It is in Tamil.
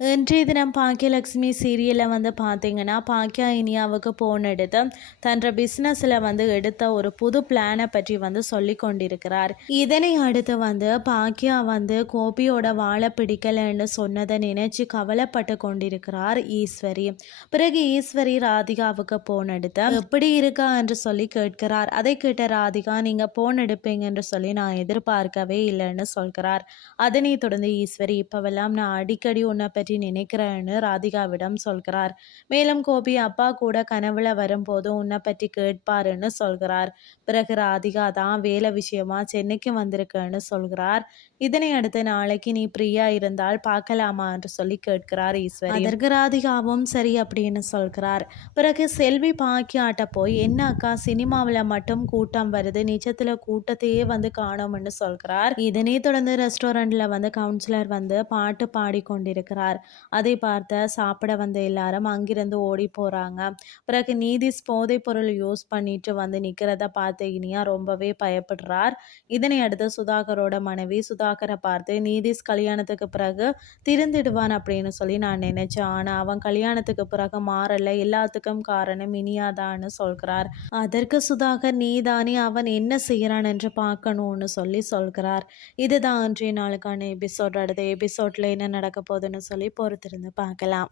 இன்றைய தினம் பாக்கியலட்சுமி சீரியலில் வந்து பார்த்தீங்கன்னா பாக்கியா இனியாவுக்கு போன் எடுத்து தன்ற பிஸ்னஸில் வந்து எடுத்த ஒரு புது பிளானை பற்றி வந்து சொல்லி கொண்டிருக்கிறார். இதனை அடுத்து வந்து பாக்கியா வந்து கோபியோட வாழை பிடிக்கலைன்னு சொன்னதை நினைச்சு கவலைப்பட்டு கொண்டிருக்கிறார் ஈஸ்வரி. பிறகு ஈஸ்வரி ராதிகாவுக்கு போன் எடுத்து எப்படி இருக்கா? என்று சொல்லி கேட்கிறார். அதை கேட்ட ராதிகா நீங்கள் போன் எடுப்பீங்க என்று சொல்லி நான் எதிர்பார்க்கவே இல்லைன்னு சொல்கிறார். அதனை தொடர்ந்து ஈஸ்வரி இப்போவெல்லாம் நான் அடிக்கடி உன்னை பற்றி நினைக்கிறேன்னு ராதிகாவிடம் சொல்கிறார். மேலும் கோபி அப்பா கூட கனவுல வரும்போது உன்னை பற்றி கேட்பாருன்னு சொல்கிறார். பிறகு ராதிகா தான் வேலை விஷயமா சென்னைக்கு வந்திருக்கேன்னு சொல்கிறார். இதனை அடுத்து நாளைக்கு நீ பிரியா இருந்தால் பார்க்கலாமா என்று சொல்லி கேட்கிறார் ஈஸ்வரி. அதற்கு ராதிகாவும் சரி அப்படின்னு சொல்கிறார். பிறகு செல்வி பாக்கியாட்ட போய் என்ன அக்கா சினிமாவில் மட்டும் கூட்டம் வருது. நிஜத்தில் கூட்டத்தையே வந்து காணோம்னு சொல்கிறார். இதனை தொடர்ந்து ரெஸ்டாரண்ட்ல வந்து கவுன்சிலர் வந்து பாட்டு பாடி கொண்டிருக்கிறார் அதை பார்த்த சாப்பிட வந்த எல்லாரும் அங்கிருந்து ஓடி போகிறாங்க பிறகு நீதிஸ் போதைப் பொருள் யூஸ் பண்ணிட்டு வந்து நிற்கிறத பார்த்து இனியா ரொம்பவே பயப்படுறார். இதனை அடுத்து சுதாகரோட மனைவி சுதாகரை பார்த்து நீதிஸ் கல்யாணத்துக்கு பிறகு திருந்திடுவான் அப்படின்னு சொல்லி நான் நினைச்சேன். ஆனால் அவன் கல்யாணத்துக்கு பிறகு மாறல. எல்லாத்துக்கும் காரணம் இனியாதான்னு சொல்கிறார். அதற்கு சுதாகர் நீதானே அவன் என்ன செய்கிறான் என்று பார்க்கணும்னு சொல்லி சொல்கிறார். இதுதான் அன்றைய நாளுக்கான எபிசோட். அடுத்த எபிசோட்ல என்ன நடக்க போகுதுன்னு சொல்லி பொறுத்திருந்து பார்க்கலாம்.